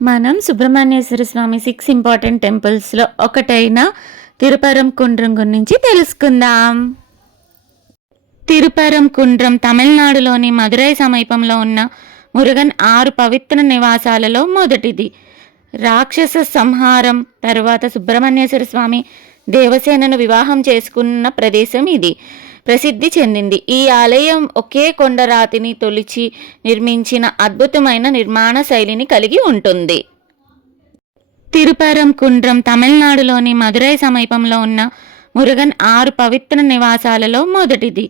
మనం సుబ్రహ్మణ్యేశ్వర స్వామి 6 ఇంపార్టెంట్ టెంపుల్స్లో ఒకటైన తిరుపరంకుండ్రం గురించి తెలుసుకుందాం. తిరుపరంకుండ్రం తమిళనాడులోని మదురై సమీపంలో ఉన్న మురుగన్ 6 పవిత్ర నివాసాలలో మొదటిది. రాక్షస సంహారం తరువాత సుబ్రహ్మణ్యేశ్వర స్వామి దేవసేనను వివాహం చేసుకున్న ప్రదేశం ఇది. ప్రసిద్ధి చెందింది. ఈ ఆలయం ఒకే కొండరాతిని తొలిచి నిర్మించిన అద్భుతమైన నిర్మాణ శైలిని కలిగి ఉంటుంది. తిరుపరంకుండ్రం తమిళనాడులోని మదురై సమీపంలో ఉన్న మురుగన్ 6 పవిత్ర నివాసాలలో మొదటిది.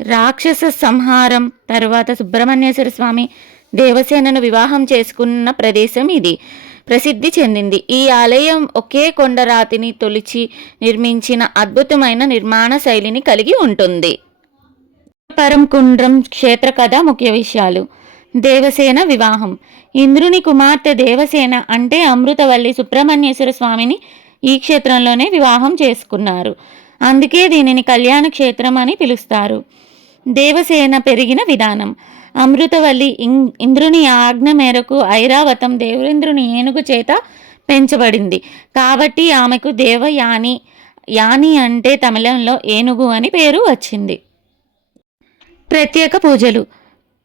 రాక్షస సంహారం తరువాత సుబ్రహ్మణ్యేశ్వర స్వామి దేవసేనను వివాహం చేసుకున్న ప్రదేశం ఇది. ప్రసిద్ధి చెందింది. ఈ ఆలయం ఒకే కొండరాతిని తొలిచి నిర్మించిన అద్భుతమైన నిర్మాణ శైలిని కలిగి ఉంటుంది. తిరుపరంకుండ్రం క్షేత్ర కథ ముఖ్య విషయాలు. దేవసేన వివాహం. ఇంద్రుని కుమార్తె దేవసేన అంటే అమృతవల్లి సుబ్రహ్మణ్యేశ్వర స్వామిని ఈ క్షేత్రంలోనే వివాహం చేసుకున్నారు. అందుకే దీనిని కళ్యాణ క్షేత్రం అని పిలుస్తారు. దేవసేన పెరిగిన విధానం. అమృతవల్లి ఇంద్రుని ఆజ్ఞ మేరకు ఐరావతం దేవేంద్రుని ఏనుగు చేత పెంచబడింది కాబట్టి ఆమెకు దేవయాని, యాని అంటే తమిళంలో ఏనుగు అని పేరు వచ్చింది. ప్రత్యేక పూజలు.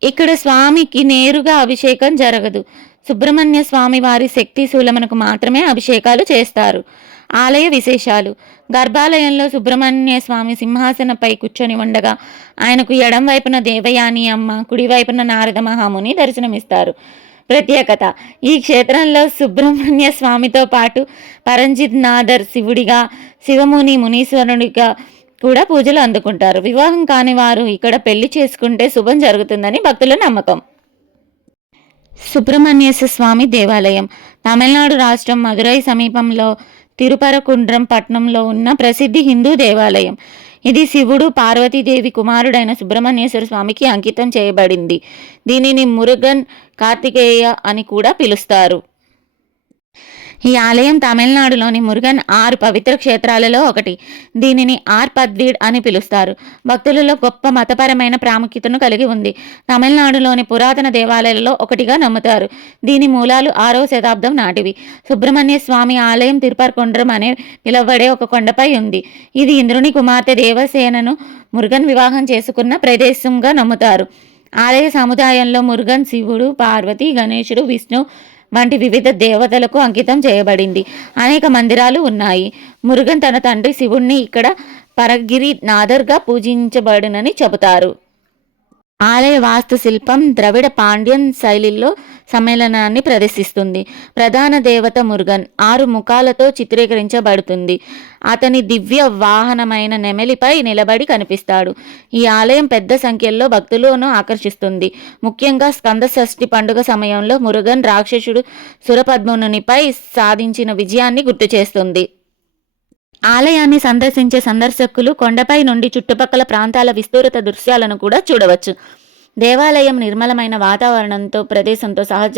ఇక్కడ స్వామికి నేరుగా అభిషేకం జరగదు. సుబ్రహ్మణ్య స్వామి వారి శక్తి శూలమునకు మాత్రమే అభిషేకాలు చేస్తారు. ఆలయ విశేషాలు. గర్భాలయంలో సుబ్రహ్మణ్య స్వామి సింహాసనపై కూర్చొని ఉండగా ఆయనకు ఎడం వైపున దేవయాని అమ్మ, కుడివైపున నారద మహాముని దర్శనమిస్తారు. ప్రత్యేకత. ఈ క్షేత్రంలో సుబ్రహ్మణ్య స్వామితో పాటు పరంజిత్ నాథర్ శివుడిగా, శివముని మునీశ్వరుడిగా కూడా పూజలు అందుకుంటారు. వివాహం కాని వారు ఇక్కడ పెళ్లి చేసుకుంటే శుభం జరుగుతుందని భక్తుల నమ్మకం. సుబ్రహ్మణ్యేశ్వర స్వామి దేవాలయం తమిళనాడు రాష్ట్రం మదురై సమీపంలో తిరుపరకుండ్రం పట్టణంలో ఉన్న ప్రసిద్ధి హిందూ దేవాలయం. ఇది శివుడు పార్వతీదేవి కుమారుడైన సుబ్రహ్మణ్యేశ్వర స్వామికి అంకితం చేయబడింది. దీనిని మురుగన్ కార్తికేయ అని కూడా పిలుస్తారు. ఈ ఆలయం తమిళనాడులోని మురుగన్ 6 పవిత్ర క్షేత్రాలలో ఒకటి. దీనిని ఆర్పద్వీడ్ అని పిలుస్తారు. భక్తులలో గొప్ప మతపరమైన ప్రాముఖ్యతను కలిగి ఉంది. తమిళనాడులోని పురాతన దేవాలయాలలో ఒకటిగా నమ్ముతారు. దీని మూలాలు 6వ శతాబ్దం నాటివి. సుబ్రహ్మణ్య స్వామి ఆలయం తిరుపరకుండ్రం అనే పిలువబడే ఒక కొండపై ఉంది. ఇది ఇంద్రుని కుమార్తె దేవసేనను మురుగన్ వివాహం చేసుకున్న ప్రదేశంగా నమ్ముతారు. ఆలయ సముదాయంలో మురుగన్ శివుడు, పార్వతి, గణేశుడు, విష్ణు వంటి వివిధ దేవతలకు అంకితం చేయబడింది. అనేక మందిరాలు ఉన్నాయి. మురుగన్ తన తండ్రి శివుణ్ణి ఇక్కడ పరగిరి నాథర్గా పూజించబడునని చెబుతారు. ఆలయ వాస్తుశిల్పం ద్రవిడ పాండ్యన్ శైలిలో సమ్మేళనాన్ని ప్రదర్శిస్తుంది. ప్రధాన దేవత మురుగన్ 6 ముఖాలతో చిత్రీకరించబడుతుంది. అతని దివ్య వాహనమైన నెమలిపై నిలబడి కనిపిస్తాడు. ఈ ఆలయం పెద్ద సంఖ్యలో భక్తులను ఆకర్షిస్తుంది. ముఖ్యంగా స్కంద షష్ఠి పండుగ సమయంలో మురుగన్ రాక్షసుడు సురపద్మునిపై సాధించిన విజయాన్ని గుర్తు చేస్తుంది. ఆలయాన్ని సందర్శించే సందర్శకులు కొండపై నుండి చుట్టుపక్కల ప్రాంతాల విస్తృత దృశ్యాలను కూడా చూడవచ్చు. దేవాలయం నిర్మలమైన వాతావరణంతో, ప్రదేశంతో సహజ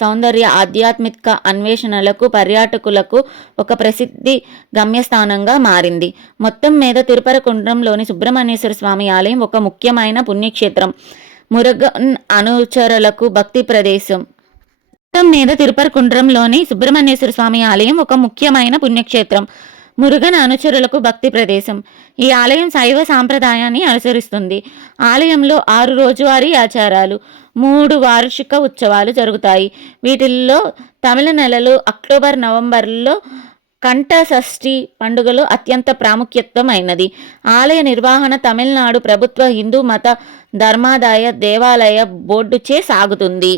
సౌందర్య, ఆధ్యాత్మిక అన్వేషణలకు, పర్యాటకులకు ఒక ప్రసిద్ధి గమ్యస్థానంగా మారింది. మొత్తం మీద తిరుపరకుండ్రంలోని సుబ్రహ్మణ్యేశ్వర స్వామి ఆలయం ఒక ముఖ్యమైన పుణ్యక్షేత్రం. మురుగన్ అనుచరులకు భక్తి ప్రదేశం. మొత్తం మీద తిరుపరకుండ్రంలోని సుబ్రహ్మణ్యేశ్వర స్వామి ఆలయం ఒక ముఖ్యమైన పుణ్యక్షేత్రం. మురుగన్ అనుచరులకు భక్తి ప్రదేశం. ఈ ఆలయం శైవ సాంప్రదాయాన్ని అనుసరిస్తుంది. ఆలయంలో 6 రోజువారీ ఆచారాలు, 3 వార్షిక ఉత్సవాలు జరుగుతాయి. వీటిల్లో తమిళ నెలలు అక్టోబర్, నవంబర్లో కంఠ షష్ఠి పండుగలు అత్యంత ప్రాముఖ్యతమైనది. ఆలయ నిర్వహణ తమిళనాడు ప్రభుత్వ హిందూ మత ధర్మాదాయ దేవాలయ బోర్డుచే సాగుతుంది.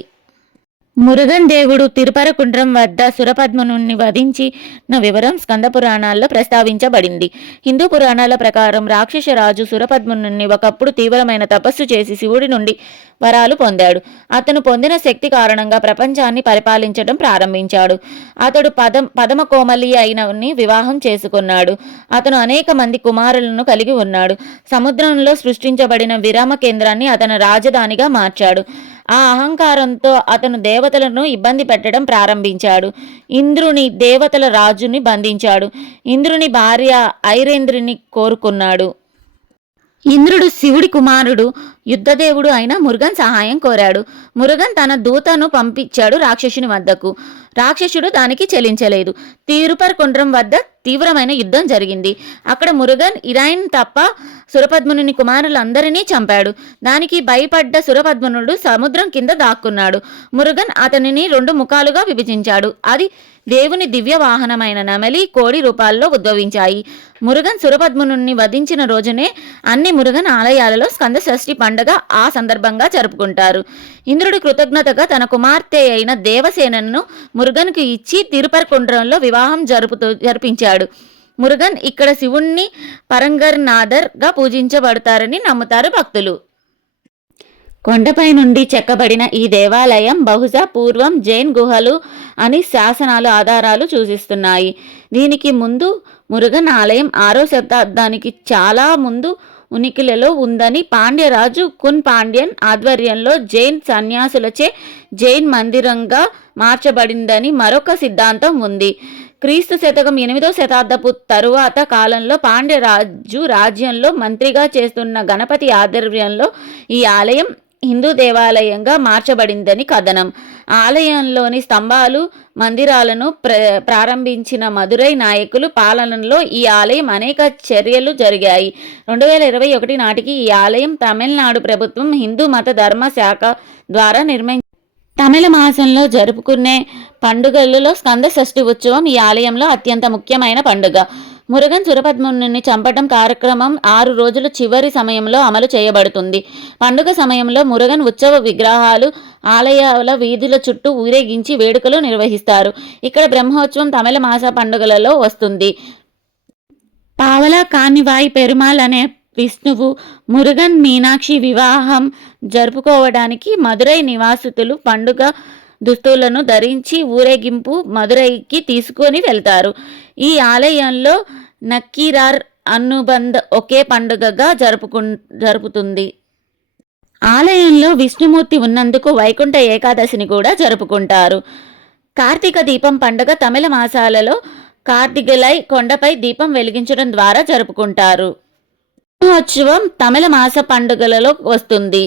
మురుగన్ దేవుడు తిరుపరకుండ్రం వద్ద సురపద్ముని వధించిన వివరం స్కంద పురాణాల్లో ప్రస్తావించబడింది. హిందూ పురాణాల ప్రకారం రాక్షస రాజు సురపద్ముని ఒకప్పుడు తీవ్రమైన తపస్సు చేసి శివుడి నుండి వరాలు పొందాడు. అతను పొందిన శక్తి కారణంగా ప్రపంచాన్ని పరిపాలించడం ప్రారంభించాడు. అతడు పదమ కోమలి అయినని వివాహం చేసుకున్నాడు. అతను అనేక మంది కుమారులను కలిగి ఉన్నాడు. సముద్రంలో సృష్టించబడిన విరామ కేంద్రాన్ని అతను రాజధానిగా మార్చాడు. ఆ అహంకారంతో అతను దేవతలను ఇబ్బంది పెట్టడం ప్రారంభించాడు. ఇంద్రుని దేవతల రాజుని బంధించాడు. ఇంద్రుని భార్య ఐరేంద్రుని కోరుకున్నాడు. ఇంద్రుడు శివుడి కుమారుడు యుద్ధదేవుడు అయిన మురుగన్ సహాయం కోరాడు. మురుగన్ తన దూతను పంపించాడు రాక్షసుని వద్దకు. రాక్షసుడు దానికి చెలించలేదు. తిరుపరకుండ్రం వద్ద తీవ్రమైన యుద్ధం జరిగింది. అక్కడ మురుగన్ ఇరాయిన్ తప్ప సురపద్మనుని కుమారులందరినీ చంపాడు. దానికి భయపడ్డ సురపద్మనుడు సముద్రం కింద దాక్కున్నాడు. మురుగన్ అతనిని 2 ముఖాలుగా విభజించాడు. అది దేవుని దివ్య వాహనమైన నెమలి, కోడి రూపాల్లో ఉద్భవించాయి. మురుగన్ సురపద్మనుని వధించిన రోజునే అన్ని మురుగన్ ఆలయాలలో స్కంద షష్ఠి పండుగ ఆ సందర్భంగా జరుపుకుంటారు. ఇంద్రుడు కృతజ్ఞతగా తన కుమార్తె అయిన దేవసేనను మురుగన్కు ఇచ్చి తిరుపరకుండ్రంలో వివాహం జరిపించాడు. మురుగన్ ఇక్కడ శివుణ్ణి పరంగర్నాథర్గా పూజించబడతారని నమ్ముతారు భక్తులు. కొండపై నుండి చెక్కబడిన ఈ దేవాలయం బహుశా పూర్వం జైన్ గుహలు అని శాసనాలు ఆధారాలు సూచిస్తున్నాయి. దీనికి ముందు మురుగన్ ఆలయం 6వ శతాబ్దానికి చాలా ముందు ఉనికిలో ఉందని పాండ్యరాజు కున్ పాండ్యన్ ఆధ్వర్యంలో జైన్ సన్యాసులచే జైన్ మందిరంగా మార్చబడిందని మరొక సిద్ధాంతం ఉంది. క్రీస్తు శకం 8వ శతాబ్దపు తరువాత కాలంలో పాండ్యరాజు రాజ్యంలో మంత్రిగా చేస్తున్న గణపతి ఆధ్వర్యంలో ఈ ఆలయం హిందూ దేవాలయంగా మార్చబడిందని కథనం. ఆలయంలోని స్తంభాలు, మందిరాలను ప్రారంభించిన మదురై నాయకులు పాలనలో ఈ ఆలయం అనేక చర్యలు జరిగాయి. 2021 నాటికి ఈ ఆలయం తమిళనాడు ప్రభుత్వం హిందూ మత ధర్మ శాఖ ద్వారా తమిళ మాసంలో జరుపుకునే పండుగలలో స్కంద షష్ఠి ఉత్సవం ఈ ఆలయంలో అత్యంత ముఖ్యమైన పండుగ. మురుగన్ సురపద్మనుని చంపటం కార్యక్రమం 6 రోజుల చివరి సమయంలో అమలు చేయబడుతుంది. పండుగ సమయంలో మురుగన్ ఉత్సవ విగ్రహాలు ఆలయాల వీధుల చుట్టూ ఊరేగించి వేడుకలు నిర్వహిస్తారు. ఇక్కడ బ్రహ్మోత్సవం తమిళ మాస పండుగలలో వస్తుంది. పావలా కానివాయి పెరుమాల్ అనే విష్ణువు మురుగన్ మీనాక్షి వివాహం జరుపుకోవడానికి మదురై నివాసితులు పండుగ దుస్తులను ధరించి ఊరేగింపు మదురైకి తీసుకొని వెళ్తారు. ఈ ఆలయంలో నక్కీరార్ అనుబంధ ఒకే పండుగగా జరుపుతుంది. ఆలయంలో విష్ణుమూర్తి ఉన్నందుకు వైకుంఠ ఏకాదశిని కూడా జరుపుకుంటారు. కార్తీక దీపం పండుగ తమిళ మాసాలలో కార్తిగలై కొండపై దీపం వెలిగించడం ద్వారా జరుపుకుంటారు. బ్రహ్మోత్సవం తమిళ మాస పండుగలలో వస్తుంది.